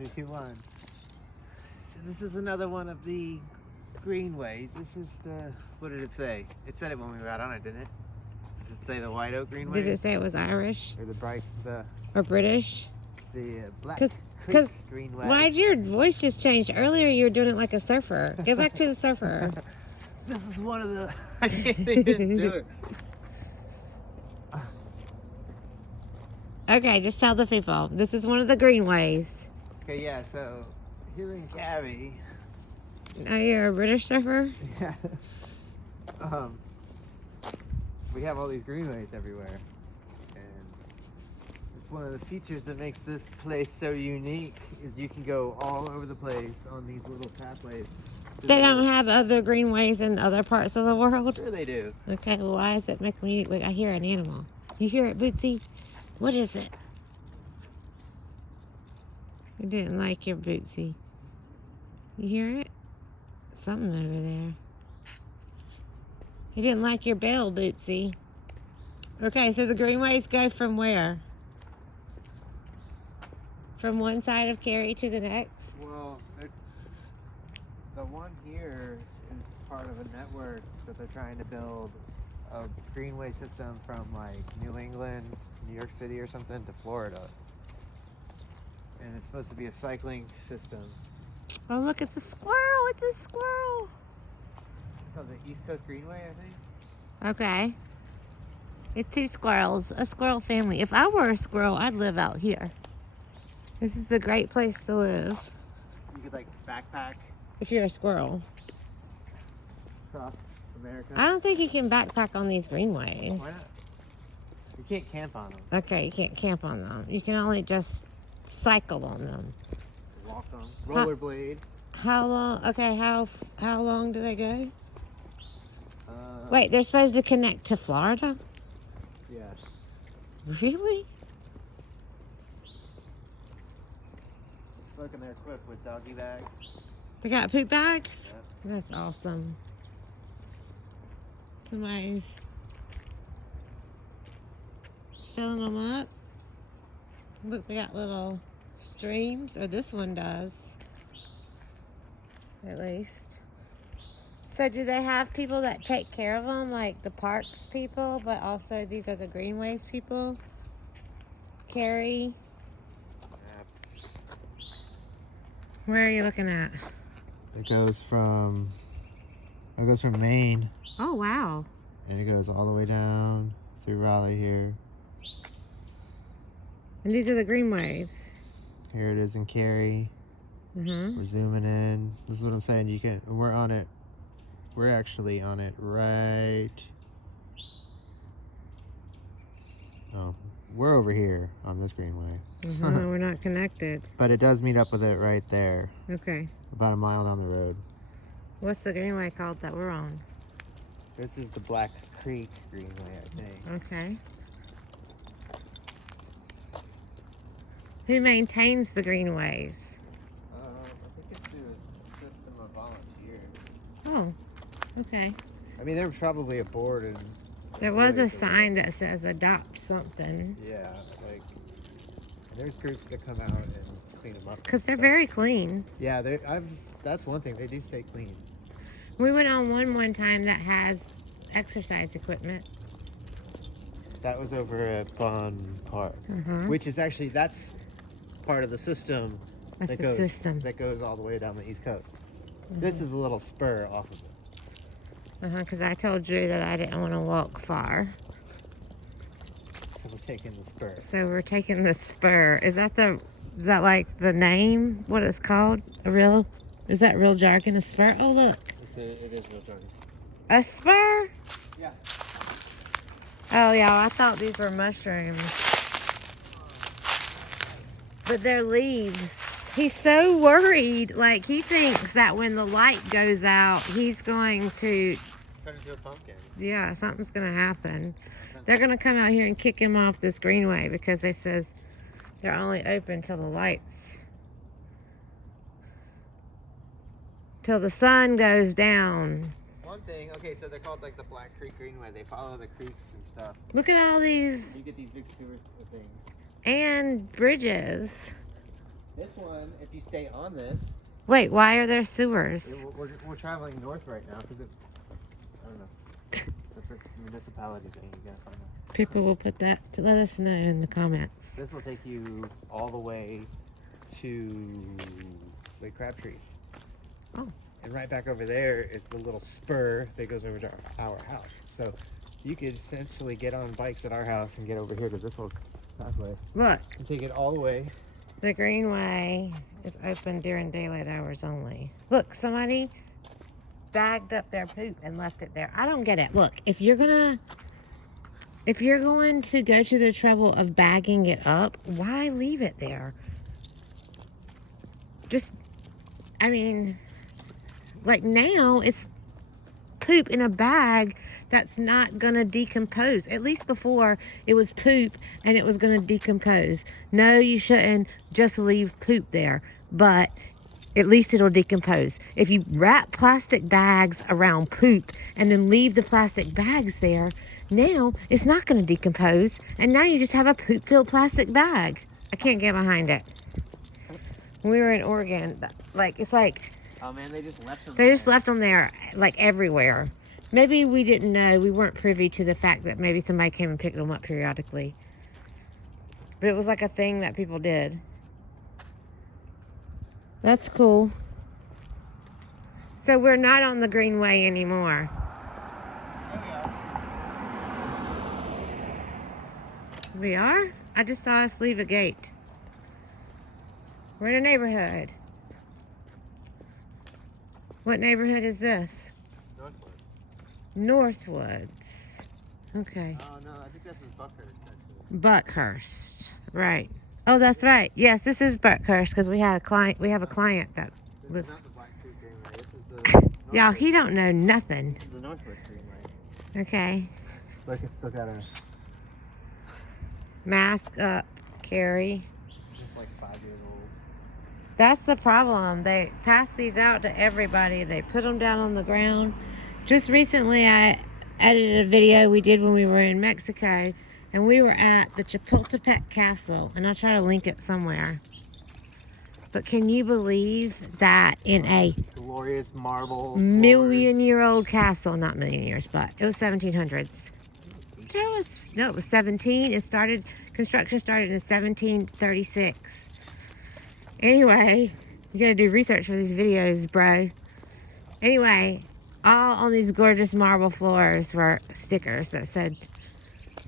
3, 2, 1. So this is another one of the greenways. This is the, what did it say? It said it when we got on it, didn't it? Does it say the White Oak Greenway? Did it say it was Irish? Or or British? The Black Creek Greenway. Why'd your voice just change? Earlier you were doing it like a surfer. Get back to the surfer. This is one of the, I can't even do it. Okay, just tell the people. This is one of the greenways. Okay, yeah, so here in Cary. Oh, you're a British surfer? Yeah. We have all these greenways everywhere. And it's one of the features that makes this place so unique is you can go all over the place on these little pathways. They don't have other greenways in other parts of the world? Sure they do. Okay, well, why does it make me unique? Wait, I hear an animal. You hear it, Bootsy? What is it? I didn't like your Bootsy. You hear it? Something over there. He didn't like your bell, Bootsy. Okay, so the greenways go from where? From one side of Cary to the next? Well, the one here is part of a network that they're trying to build a greenway system from like New England, New York City or something to Florida. And it's supposed to be a cycling system. Oh, look, it's a squirrel. It's a squirrel. It's called the East Coast Greenway, I think. Okay. It's 2 squirrels, a squirrel family. If I were a squirrel, I'd live out here. This is a great place to live. You could like backpack If you're a squirrel. across America. I don't think you can backpack on these greenways. Why not? You can't camp on them. Okay, you can't camp on them. You can only just cycle on them. Walk on. Rollerblade. How long? Okay, how long do they go? Wait, they're supposed to connect to Florida? Yeah. Really? Look, and they're equipped with doggy bags. They got poop bags? Yep. That's awesome. Somebody's filling them up. Look, they got little streams, or this one does, at least. So do they have people that take care of them, like the parks people, but also these are the greenways people? Cary? Yep. Where are you looking at? It goes from Maine. Oh, wow. And it goes all the way down through Raleigh here. And these are the greenways. Here it is in Cary. We're zooming in. This is what I'm saying. We're on it. We're actually on it right. Oh, we're over here on this greenway. We're not connected. But it does meet up with it right there. Okay. About a mile down the road. What's the greenway called that we're on? This is the Black Creek Greenway, I think. Okay. Who maintains the greenways? I think it's through a system of volunteers. Oh, okay. I mean, there's probably a board and... There was a sign that says adopt something. Yeah, like... There's groups that come out and clean them up. Because they're very clean. Yeah, that's one thing. They do stay clean. We went on one time that has exercise equipment. That was over at Bond Park, which is actually, that's part of the system. That's the system. That goes all the way down the East Coast. This is a little spur off of it. Because I told Drew that I didn't want to walk far. So we're taking the spur. So we're taking the spur. Is that like the name? What it's called? Is that real jargon? A spur? Oh, look. It is real jargon. A spur? Yeah. Oh, yeah. I thought these were mushrooms. But they're leaves. He's so worried. Like, he thinks that when the light goes out, he's going to... Turn into a pumpkin. Yeah, something's going to happen. They're going to come out here and kick him off this greenway because they says they're only open till the lights. Till the sun goes down. One thing, okay, so they're called like the Black Creek Greenway. They follow the creeks and stuff. Look at all these... You get these big sewer things. And bridges. This one, if you stay on this, Wait, why are there sewers? we're traveling north right now because I don't know. That's a municipality thing. You gotta find out. People will put that to let us know in the comments. This will take you all the way to Lake Crabtree. Oh. And right back over there is the little spur that goes over to our house. So you could essentially get on bikes at our house and get over here to this little pathway. Look, And take it all the way. the Greenway is open during daylight hours only. Look, somebody bagged up their poop and left it there. I don't get it. Look, if you're going to go to the trouble of bagging it up, why leave it there? Just, I mean, like now it's poop in a bag that's not gonna decompose. At least before it was poop and it was gonna decompose. No, you shouldn't just leave poop there, but at least it'll decompose. If you wrap plastic bags around poop and then leave the plastic bags there, now it's not gonna decompose, and now you just have a poop-filled plastic bag. I can't get behind it. When we were in Oregon, it's like, Oh man, they just left them they just left them there, like everywhere. Maybe we didn't know. We weren't privy to the fact that maybe somebody came and picked them up periodically. But it was like a thing that people did. That's cool. So we're not on the Greenway anymore. We are? I just saw us leave a gate. We're in a neighborhood. What neighborhood is this? Northwoods. Okay. Oh no, I think this is Buckhurst actually. Buckhurst. Right. Oh, that's right. Yes, this is Buckhurst because we have a client that This lives. is not the Blackfoot Greenway. This is the Y'all, he don't know nothing. This is the Northwoods Greenway. Okay. Look, it's still got a. Mask up, Cary. It's like 5 years old. That's the problem. They pass these out to everybody. They put them down on the ground. Just recently, I edited a video we did when we were in Mexico, and we were at the Chapultepec Castle, and I'll try to link it somewhere. But can you believe that in a Glorious marble million-year-old castle, not million years, but it was 1700s. It was 17. Construction started in 1736. Anyway, you gotta do research for these videos, bro. Anyway, all on these gorgeous marble floors were stickers that said,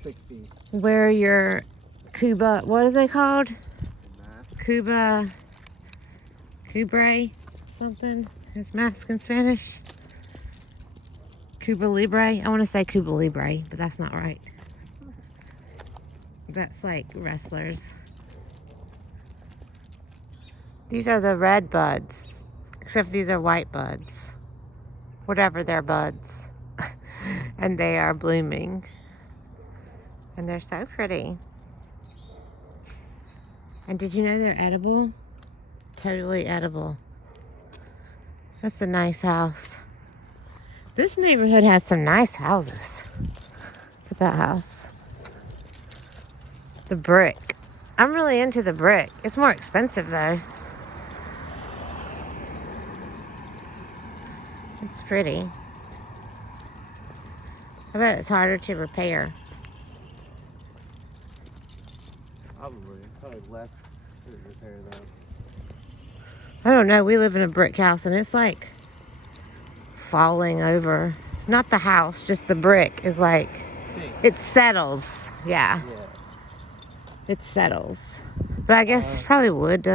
6 feet. wear your Cuba, what are they called? Cuba something. Is mask in Spanish? Cuba Libre. I want to say Cuba Libre, but that's not right. That's like wrestlers. These are the red buds, except these are white buds. Whatever they're buds. And they are blooming. And they're so pretty. And did you know they're edible? Totally edible. That's a nice house. This neighborhood has some nice houses. Look at that house. The brick. I'm really into the brick. It's more expensive though. It's pretty. I bet it's harder to repair. Probably less to repair though. I don't know. We live in a brick house and it's like falling over. Not the house, just the brick is like, it settles. Yeah. It settles. But I guess probably wood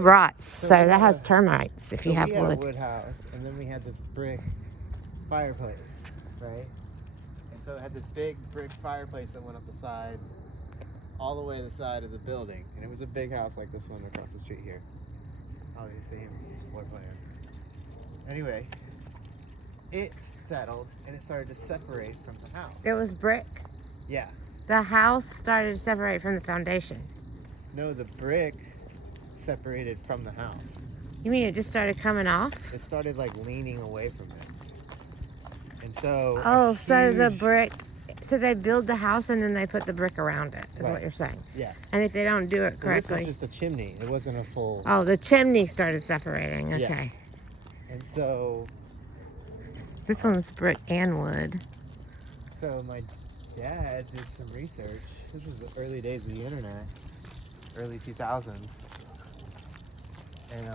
rots. So that has termites if you have we had wood. a wood house, and then we had this brick fireplace, right? And so it had this big brick fireplace that went up the side, all the way to the side of the building. And it was a big house like this one across the street here. Probably the same floor plan. Anyway, it settled and it started to separate from the house. It was brick. Yeah. The house started to separate from the foundation. No, the brick separated from the house. You mean it just started coming off? It started like leaning away from it. And so Oh, so the brick So they build the house and then they put the brick around it, is Right. what you're saying. Yeah. And if they don't do it Well, this correctly. was just a chimney. It wasn't a full. Oh, the chimney started separating. Yeah. Okay. And so This one's brick and wood. my dad did some research. This was the early days of the internet, early 2000s. And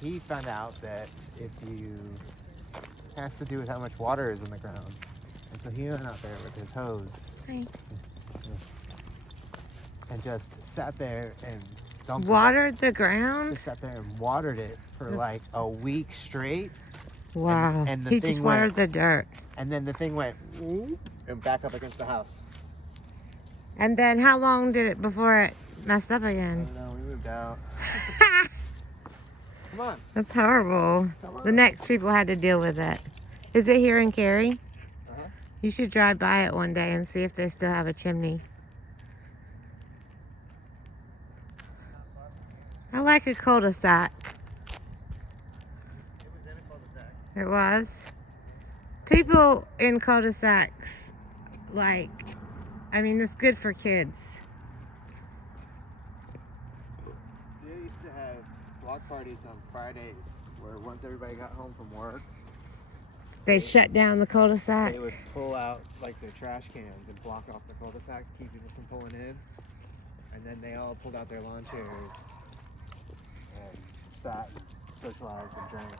he found out that it has to do with how much water is in the ground. And so he went out there with his hose. Hi. And just sat there and dumped Watered the it. ground? Just sat there and watered it for like a week straight. Wow. And the He thing just watered went, the dirt. and then the thing went and back up against the house. And then how long did it before it messed up I again? don't know, we moved out. Come on. That's horrible. Come on. The next people had to deal with it. Is it here in Cary? Uh-huh. You should drive by it one day and see if they still have a chimney. I like a cul-de-sac. It was in a cul-de-sac. It was. People in cul-de-sacs, like, I mean, it's good for kids. They used to have block parties on Fridays where once everybody got home from work, They shut down the cul-de-sac. they would pull out like their trash cans and block off the cul-de-sac to keep people from pulling in. And then they all pulled out their lawn chairs and sat, socialized, and drank.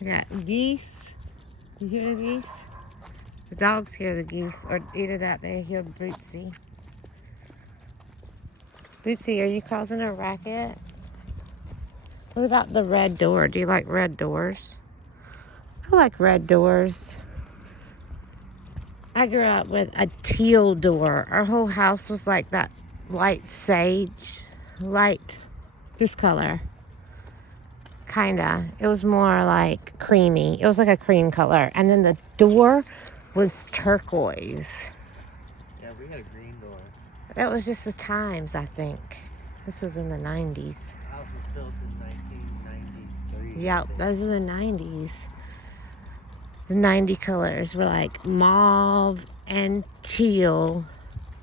I got geese. You hear the geese? The dogs hear the geese, or either that they hear Bootsy. Bootsy, are you causing a racket? What about the red door? Do you like red doors? I like red doors. I grew up with a teal door. Our whole house was like that light sage, light, this color. Kinda. It was more like creamy. It was like a cream color. And then the door was turquoise. Yeah, we had a green door. That was just the times, I think. This was in the 90s. The house was built in 1993. Yep, those are the 90s. The 90 colors were like mauve and teal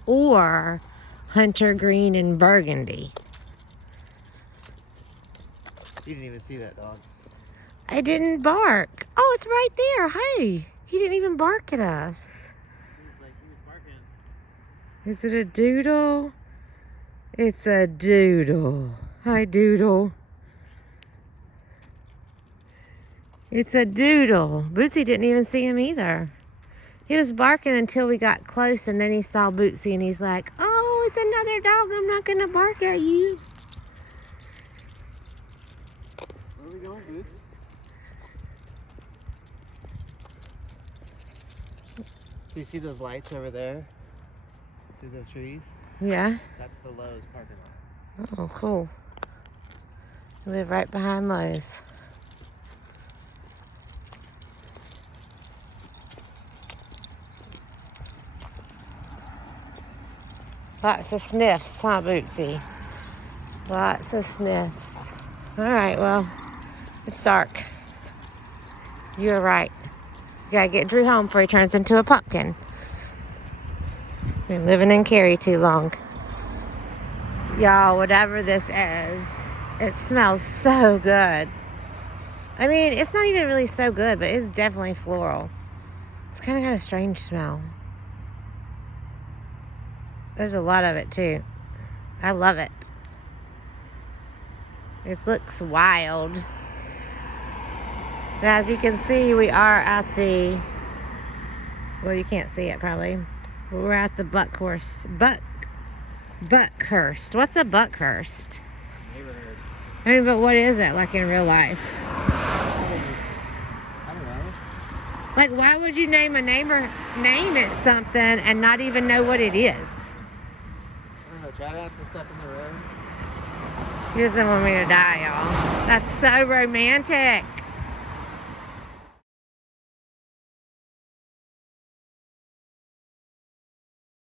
or hunter green and burgundy. You didn't even see that dog. I didn't bark. Oh, it's right there. Hey, he didn't even bark at us. He was barking. Is it a doodle? It's a doodle. Hi, doodle. It's a doodle. Bootsy didn't even see him either. He was barking until we got close, and then he saw Bootsy, and he's like, oh, it's another dog. I'm not going to bark at you. Where are we going, Boots? Do you see those lights over there? Through the trees? Yeah. That's the Lowe's parking lot. Oh, cool. We live right behind Lowe's. Lots of sniffs, huh, Bootsy? Lots of sniffs. All right, well, it's dark. You're right. You gotta get Drew home before he turns into a pumpkin. Been living in Cary too long. Y'all, whatever this is, it smells so good. I mean, it's not even really so good, but it's definitely floral. It's kind of got a strange smell. There's a lot of it too. I love it. It looks wild. But as you can see, we are at the, well, you can't see it probably. We're at the Buckhurst. Buckhurst. What's a Buckhurst? Neighborhood. I mean, but what is it like in real life? I don't know. Like, why would you name it something and not even know what it is? I don't know. Chad has some stuff in the road. He doesn't want me to die, y'all. That's so romantic.